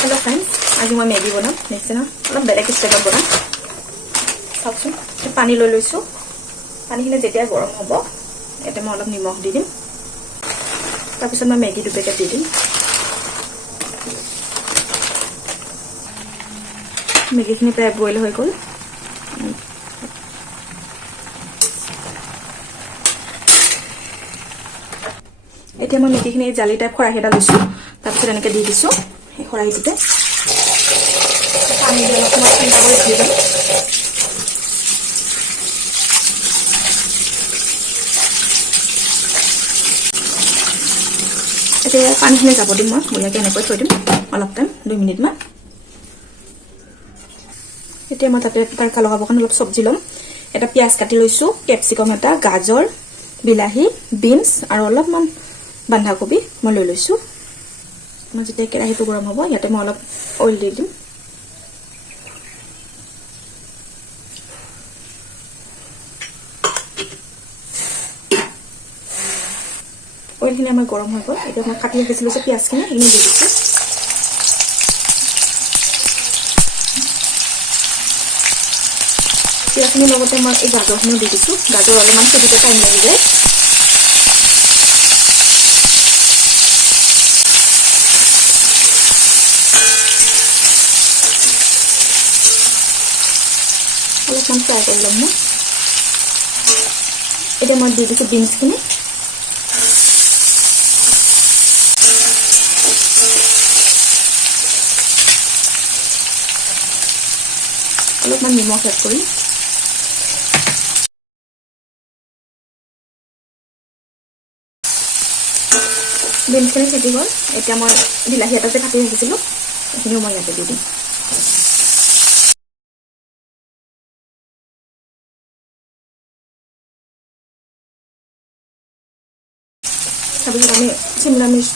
Hello friends, আজি মই Maggi বনাম নেক্সট না অলপ বেলেগ স্টাইলত বনাম চাওকচোন পানী লৈ লৈছো পানীখিনি যেতিয়া গৰম হ'ব এতে মই অলপ নিমখ দি দিম তাৰ পিছত মই মেগি দুপেকেট দি দিম মেগিখিনি প্ৰায় বইল হৈ গ'ল এতিয়া মই মেগিখিনি জালি টাইপ খৰাহি এটা লৈছো তাৰ পিছত এনেকৈ দি দিছো খৰাহিটোতে পানী দি অলপ সময় ঠাণ্ডা কৰি থৈ দিম এতিয়া পানীখিনি যাব দিম মই বঢ়িয়াকৈ এনেকৈ থৈ দিম অলপ টাইম 2 মিনিটমান এতিয়া মই তাতে তৰকা লগাবৰ কাৰণে অলপ চব্জি ল'ম এটা পিয়াজ কাটি লৈছো কেপচিকাম এটা গাজৰ বিলাহী বিনছ আৰু অলপমান বন্ধাকবি মই লৈ লৈছো মই যেতিয়া কেৰাহীটো গৰম হ'ব ইয়াতে মই অলপ অইল দি দিম অইলখিনি আমাৰ গৰম হৈ গ'ল এতিয়া মই কাটি ৰাখিছিলোঁ যে পিয়াজখিনি এনে দি দিছোঁ পিয়াজখিনিৰ লগতে মই এই গাজৰখিনিও দি দিছোঁ গাজৰ অলপমান সিজোতে টাইম লাগি যায় অলপমান ফ্ৰাই কৰি ল'ম মই এতিয়া মই দি দিছোঁ বিনছখিনি অলপমান নিমখ এড কৰিম বিনছখিনি সিজি গ'ল এতিয়া মই বিলাহী এটা যে কাটি ৰাখিছিলোঁ সেইখিনিও মই ইয়াতে দি দিম তাৰপিছত আমি শিমলা মিৰ্চ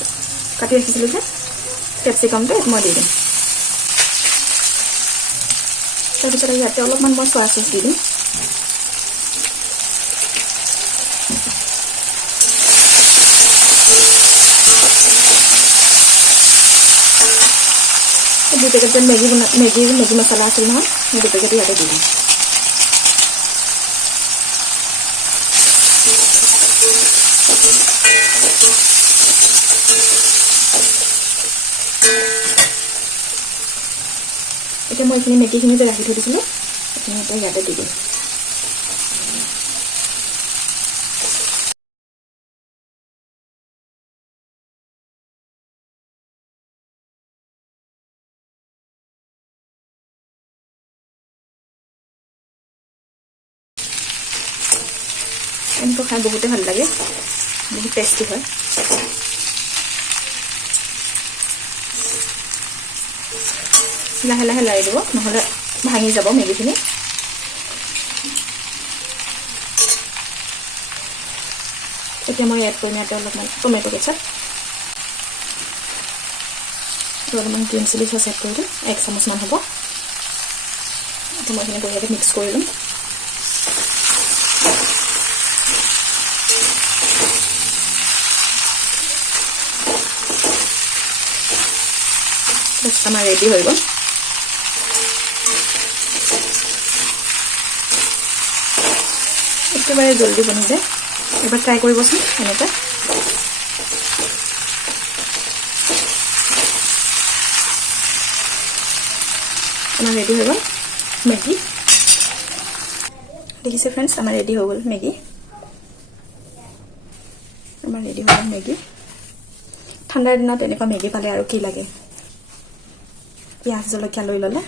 কাটি ৰাখিছিলোঁ যে কেপচিকামটো মই দি দিম তাৰপিছত ইয়াতে অলপমান মই চয়া চচ দি দিম দুই পেকেট যে মেগি মছলা আছিল নহয় সেই 2 পেকেট ইয়াতে দি দিম এতিয়া মই এইখিনি মেগিখিনি যে ৰাখি থৈ দিছিলোঁ এইখিনি এতিয়া ইয়াতে দি দিম এনেকৈ খাই বহুতে ভাল লাগে বহুত টেষ্টি হয় লাহে লাহে লাৰি দিব নহ'লে ভাঙি যাব মেগিখিনি এতিয়া মই এড কৰিম ইয়াতে অলপমান টমেটো কেচাপ অলপমান গ্ৰীণ চিলি চচ এড কৰি দিম 1 চামুচমান হ'ব এতিয়া মই এইখিনি বঢ়িয়াকৈ মিক্স কৰি ল'ম আমাৰ ৰেডি হৈ গ'ল একেবাৰে জলদি বনি যায় এবাৰ ট্ৰাই কৰিবচোন এনেকৈ আমাৰ ৰেডি হৈ গ'ল মেগি দেখিছে ফ্ৰেণ্ডছ আমাৰ ৰেডি হৈ গ'ল মেগি আমাৰ ৰেডি হৈ গ'ল মেগি ঠাণ্ডাৰ দিনত এনেকুৱা মেগি পালে আৰু কি লাগে পিঁয়াজ জলকীয়া লৈ ল'লে